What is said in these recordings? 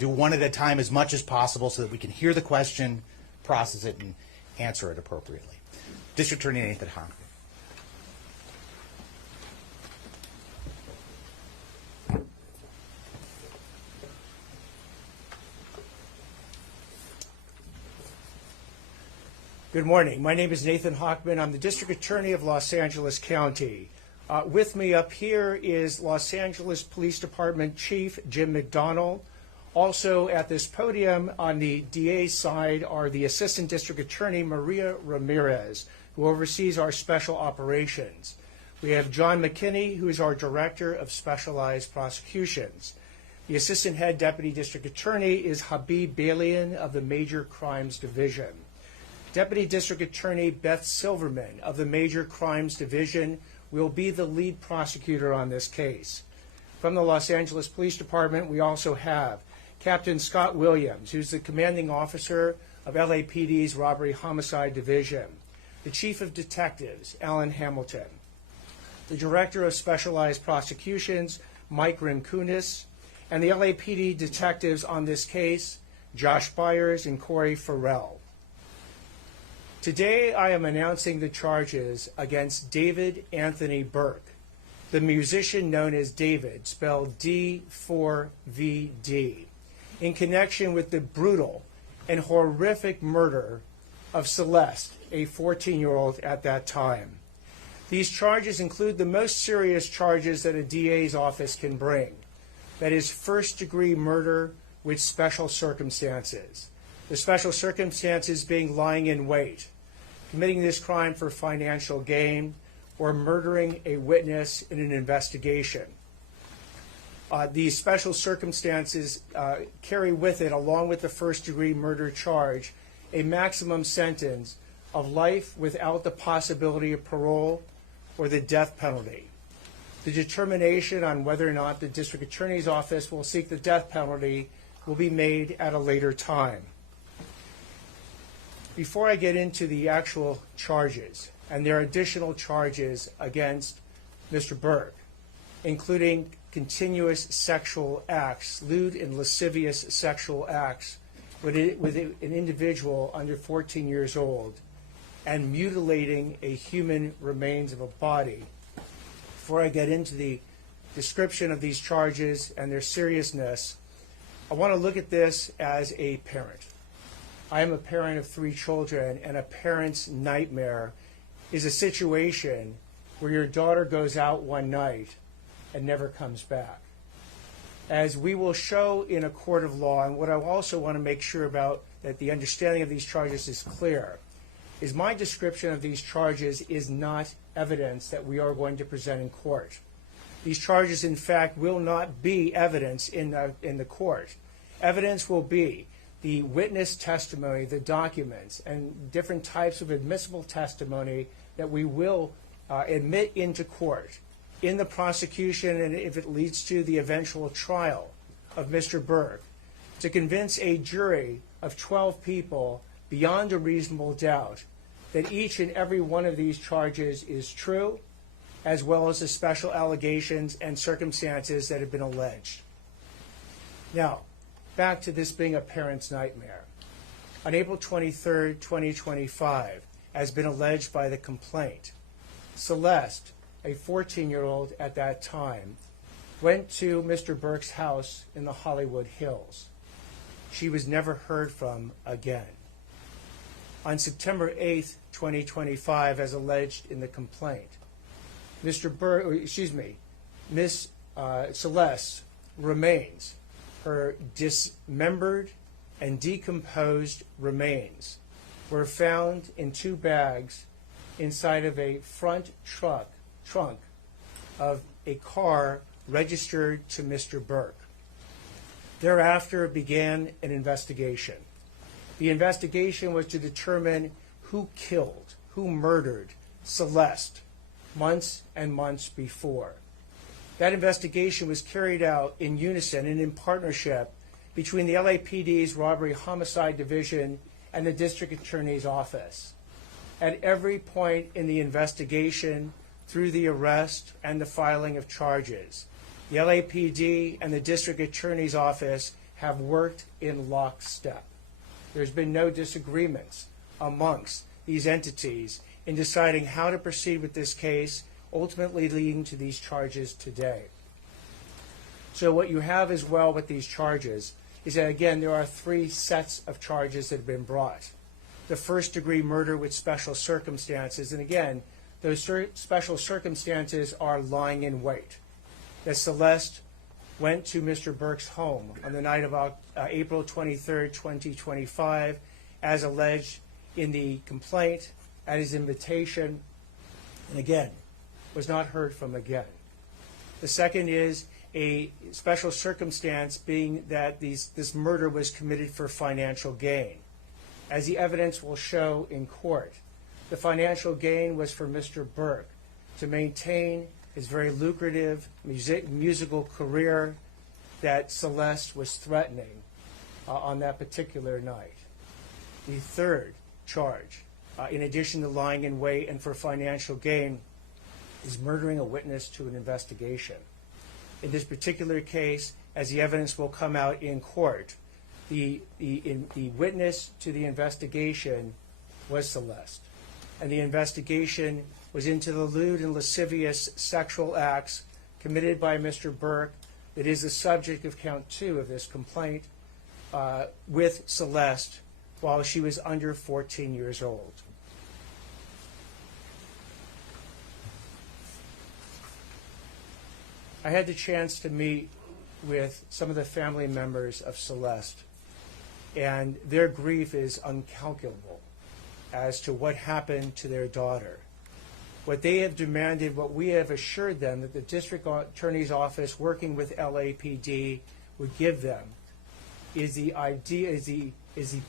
do one at a time as much as possible so that we can hear the question, process it, and answer it appropriately. District Attorney Nathan Hochman. Good morning. My name is Nathan Hochman. I'm the District Attorney of Los Angeles County. With me up here is Los Angeles Police Department Chief Jim McDonald. Also at this podium on the DA side are the Assistant District Attorney Maria Ramirez, who oversees our special operations. We have John McKinney, who is our Director of Specialized Prosecutions. The Assistant Head Deputy District Attorney is Habib Balian of the Major Crimes Division. Deputy District Attorney Beth Silverman of the Major Crimes Division will be the lead prosecutor on this case. From the Los Angeles Police Department, we also have Captain Scott Williams, who's the commanding officer of LAPD's Robbery Homicide Division, the Chief of Detectives, Alan Hamilton, the Director of Specialized Prosecutions, Mike Rimkunis, and the LAPD detectives on this case, Josh Byers and Corey Farrell. Today, I am announcing the charges against David Anthony Burke, the musician known as David, spelled D4vd, in connection with the brutal and horrific murder of Celeste, a 14-year-old at that time. These charges include the most serious charges that a DA's office can bring. That is first-degree murder with special circumstances. The special circumstances being lying in wait, committing this crime for financial gain, or murdering a witness in an investigation. These special circumstances carry with it, along with the first-degree murder charge, a maximum sentence of life without the possibility of parole or the death penalty. The determination on whether or not the District Attorney's Office will seek the death penalty will be made at a later time. Before I get into the actual charges, and there are additional charges against Mr. Burke, including continuous sexual acts, lewd and lascivious sexual acts with an individual under 14 years old, and mutilating a human remains of a body. Before I get into the description of these charges and their seriousness, I want to look at this as a parent. I am a parent of 3 children, and a parent's nightmare is a situation where your daughter goes out one night and never comes back. As we will show in a court of law, and what I also want to make sure about that the understanding of these charges is clear, is my description of these charges is not evidence that we are going to present in court. These charges, in fact, will not be evidence in the court. Evidence will be the witness testimony, the documents, and different types of admissible testimony that we will admit into court in the prosecution, and if it leads to the eventual trial of Mr. Burke, to convince a jury of 12 people beyond a reasonable doubt that each and every one of these charges is true, as well as the special allegations and circumstances that have been alleged. Now, back to this being a parent's nightmare. On April 23, 2025, as been alleged by the complaint, Celeste, a 14-year-old at that time, went to Mr. Burke's house in the Hollywood Hills. She was never heard from again. On September 8, 2025, as alleged in the complaint, Miss Celeste's remains, her dismembered and decomposed remains, were found in 2 bags inside of a front trunk of a car registered to Mr. Burke. Thereafter began an investigation. The investigation was to determine who killed, who murdered Celeste months and months before. That investigation was carried out in unison and in partnership between the LAPD's Robbery Homicide Division and the District Attorney's Office. At every point in the investigation, through the arrest and the filing of charges, the LAPD and the District Attorney's Office have worked in lockstep. There's been no disagreements amongst these entities in deciding how to proceed with this case, ultimately leading to these charges today. So what you have as well with these charges is that, again, there are 3 sets of charges that have been brought. The first-degree murder with special circumstances, and again, those special circumstances are lying in wait. That Celeste went to Mr. Burke's home on the night of April 23, 2025, as alleged in the complaint, at his invitation, and again, was not heard from again. The second is a special circumstance being that this murder was committed for financial gain. As the evidence will show in court, the financial gain was for Mr. Burke to maintain his very lucrative musical career that Celeste was threatening on that particular night. The third charge, in addition to lying in wait and for financial gain, is murdering a witness to an investigation. In this particular case, as the evidence will come out in court, the witness to the investigation was Celeste. And the investigation was into the lewd and lascivious sexual acts committed by Mr. Burke that is the subject of count 2 of this complaint with Celeste while she was under 14 years old. I had the chance to meet with some of the family members of Celeste, and their grief is uncalculable as to what happened to their daughter. What they have demanded, what we have assured them that the district attorney's office working with LAPD would give them is the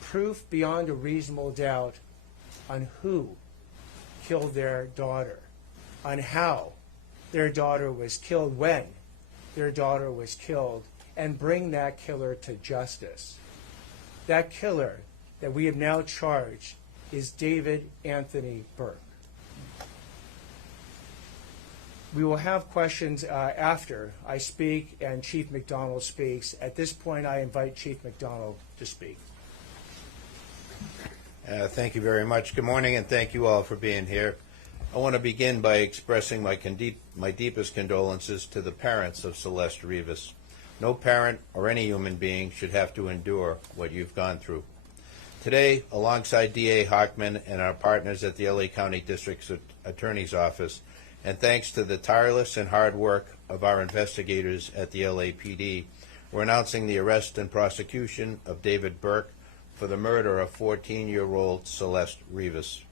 proof beyond a reasonable doubt on who killed their daughter, on how their daughter was killed, when their daughter was killed, and bring that killer to justice. That killer that we have now charged is David Anthony Burke. We will have questions after I speak and Chief McDonald speaks. At this point, I invite Chief McDonald to speak. Thank you very much. Good morning, and thank you all for being here. I want to begin by expressing my deepest condolences to the parents of Celeste Rivas. No parent or any human being should have to endure what you've gone through. Today, alongside DA Hochman and our partners at the LA County District Attorney's Office, and thanks to the tireless and hard work of our investigators at the LAPD, we're announcing the arrest and prosecution of David Burke for the murder of 14-year-old Celeste Rivas.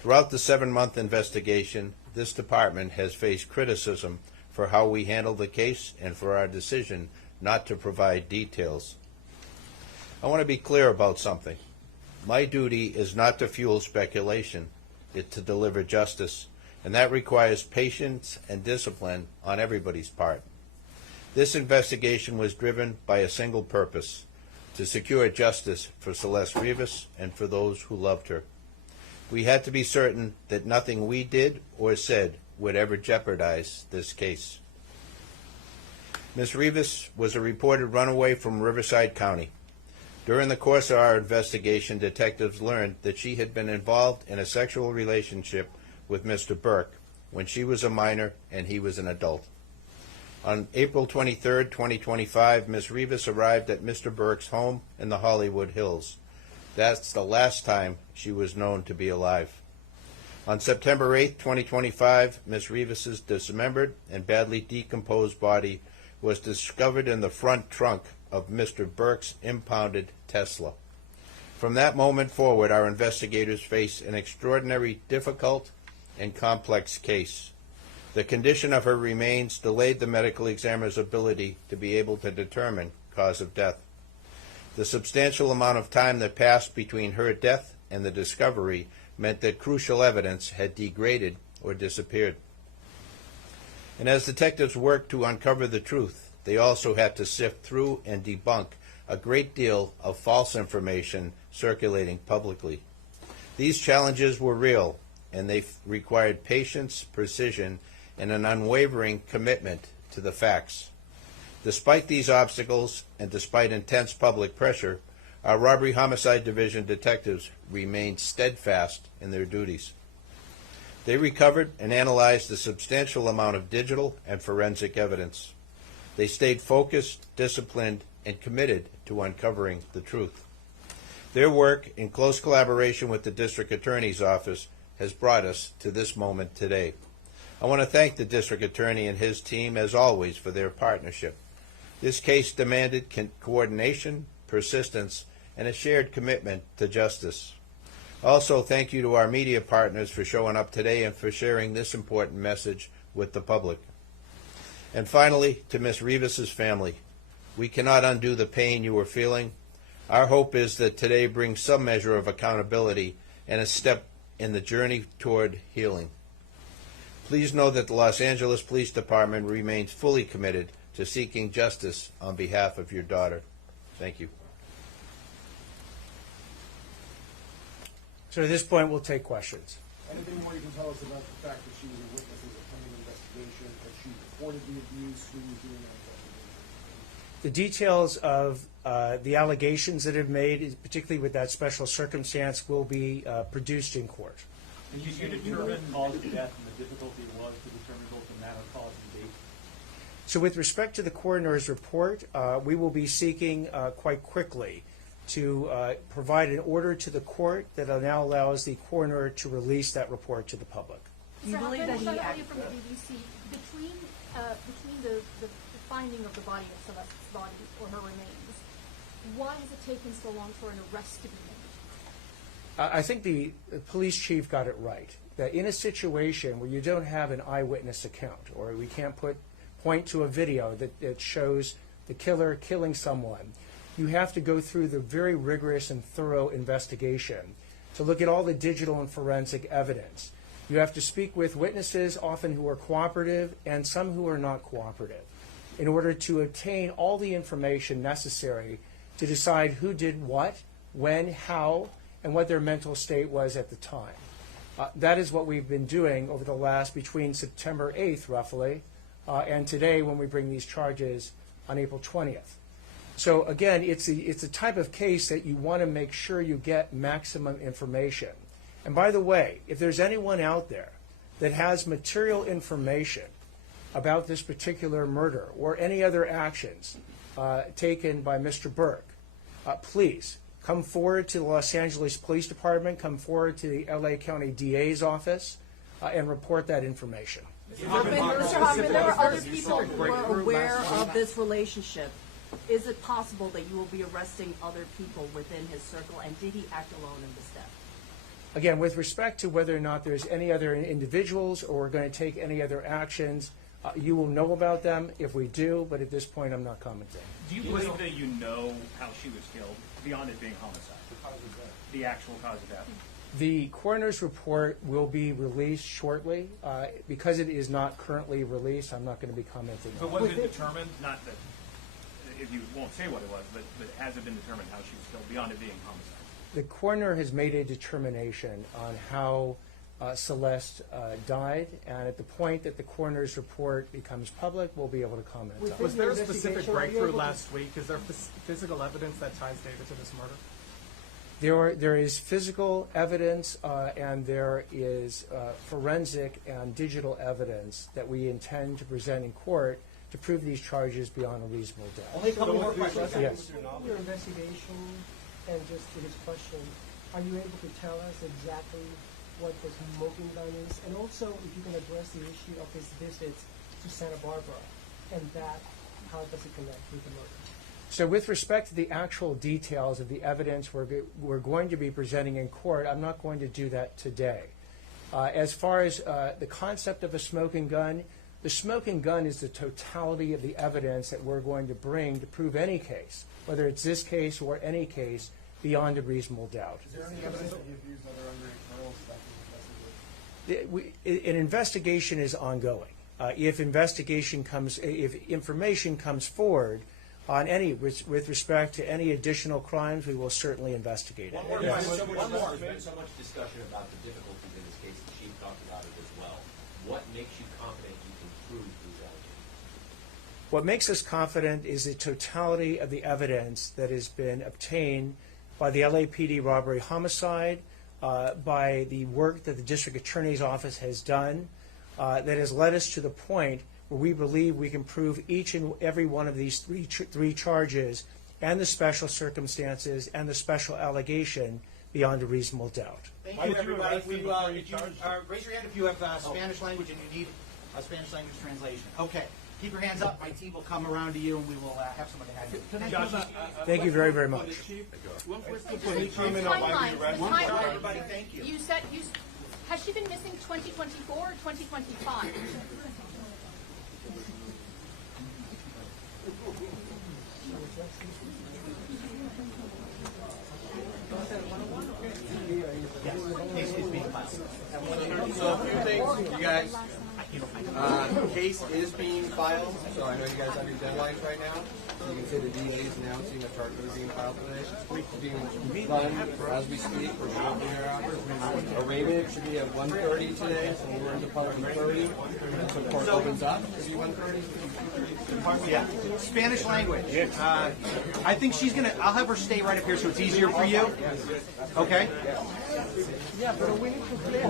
Throughout the 7-month investigation, this department has faced criticism for how we handled the case and for our decision not to provide details. I want to be clear about something. My duty is not to fuel speculation, it's to deliver justice, and that requires patience and discipline on everybody's part. This investigation was driven by a single purpose: to secure justice for Celeste Rivas and for those who loved her. We had to be certain that nothing we did or said would ever jeopardize this case. Ms. Rivas was a reported runaway from Riverside County. During the course of our investigation, detectives learned that she had been involved in a sexual relationship with Mr. Burke when she was a minor and he was an adult. On April 23, 2025, Ms. Rivas arrived at Mr. Burke's home in the Hollywood Hills. That's the last time she was known to be alive. On September 8, 2025, Ms. Rivas' dismembered and badly decomposed body was discovered in the front trunk of Mr. Burke's impounded Tesla. From that moment forward, our investigators faced an extraordinary, difficult, and complex case. The condition of her remains delayed the medical examiner's ability to be able to determine cause of death. The substantial amount of time that passed between her death and the discovery meant that crucial evidence had degraded or disappeared. And as detectives worked to uncover the truth, they also had to sift through and debunk a great deal of false information circulating publicly. These challenges were real, and they required patience, precision, and an unwavering commitment to the facts. Despite these obstacles and despite intense public pressure, our Robbery Homicide Division detectives remained steadfast in their duties. They recovered and analyzed a substantial amount of digital and forensic evidence. They stayed focused, disciplined, and committed to uncovering the truth. Their work, in close collaboration with the District Attorney's Office, has brought us to this moment today. I want to thank the District Attorney and his team, as always, for their partnership. This case demanded coordination, persistence, and a shared commitment to justice. Also, thank you to our media partners for showing up today and for sharing this important message with the public. And finally, to Ms. Rivas's family, we cannot undo the pain you are feeling. Our hope is that today brings some measure of accountability and a step in the journey toward healing. Please know that the Los Angeles Police Department remains fully committed to seeking justice on behalf of your daughter. Thank you. So at this point, we'll take questions. Anything more you can tell us about the fact that she was a witness in the pending investigation, that she reported the abuse, who was doing that investigation? The details of the allegations that have made, particularly with that special circumstance, will be produced in court. And you determine cause of death and the difficulty it was to determine both the manner, cause, and date? So with respect to the coroner's report, we will be seeking quite quickly to provide an order to the court that now allows the coroner to release that report to the public. You believe that he from acted? the BBC, between the finding of the body of Celeste's body or her remains, why has it taken so long for an arrest to be made? I think the police chief got it right, that in a situation where you don't have an eyewitness account, or we can't point to a video that shows the killer killing someone, you have to go through the very rigorous and thorough investigation to look at all the digital and forensic evidence. You have to speak with witnesses, often who are cooperative, and some who are not cooperative, in order to obtain all the information necessary to decide who did what, when, how, and what their mental state was at the time. That is what we've been doing over the last, between September 8th, roughly, and today when we bring these charges on April 20th. So again, it's a type of case that you want to make sure you get maximum information. And by the way, if there's anyone out there that has material information about this particular murder or any other actions taken by Mr. Burke, please come forward to the Los Angeles Police Department, come forward to the LA County DA's office, and report that information. Mr. Hochman, there were other people who were aware of this relationship. Is it possible that you will be arresting other people within his circle, and did he act alone in this death? Again, with respect to whether or not there's any other individuals or we're going to take any other actions, you will know about them if we do, but at this point I'm not commenting. Do you believe that you know how she was killed, beyond it being homicide? The actual cause of death? The coroner's report will be released shortly. Because it is not currently released, I'm not going to be commenting But on it. was it determined, not that, if you won't say what it was, but has it been determined how she was killed, beyond it being homicide? The coroner has made a determination on how Celeste died, and at the point that the coroner's report becomes public, we'll be able to comment on it. Was there a specific breakthrough last week? Is there physical evidence that ties David to this murder? There is physical evidence and there is forensic and digital evidence that we intend to present in court to prove these charges beyond a reasonable doubt. Only a couple more questions. Yes. Your investigation, and just to his question, are you able to tell us exactly what the smoking gun is? And also, if you can address the issue of his visits to Santa Barbara, and that, how does it connect with the murder? So with respect to the actual details of the evidence we're going to be presenting in court, I'm not going to do that today. As far as the concept of a smoking gun, the smoking gun is the totality of the evidence that we're going to bring to prove any case, whether it's this case or any case, beyond a reasonable doubt. Is there any evidence that you've used other underage girls that was investigated? An investigation is ongoing. If information comes forward on with respect to any additional crimes, we will certainly investigate it. One more question. There's been so much discussion about the difficulties in this case. The chief talked about it as well. What makes you confident you can prove these allegations? What makes us confident is the totality of the evidence that has been obtained by the LAPD robbery homicide, by the work that the district attorney's office has done, that has led us to the point where we believe we can prove each and every one of these three charges and the special circumstances and the special allegation beyond a reasonable doubt. Thank you, everybody. Raise your hand if you have Spanish language and you need a Spanish language translation. Okay. Keep your hands up. My team will come around to you, and we will have somebody have you. Thank you very, very much. Timeline. Everybody, thank you. You said, has she been missing 2024 or 2025? So a few things, you guys. Case is being filed, so I know you guys have your deadlines right now. So you can see the DA is announcing that charges are being filed today. It's being done as we speak. We're shortening our hours. Arraignment should be at 1:30 today, so we're into public 1:30. So court opens up. It should be 1:30. Yeah. Spanish language. I think she's gonna. I'll have her stay right up here so it's easier for you. Okay. Yeah, but we need to play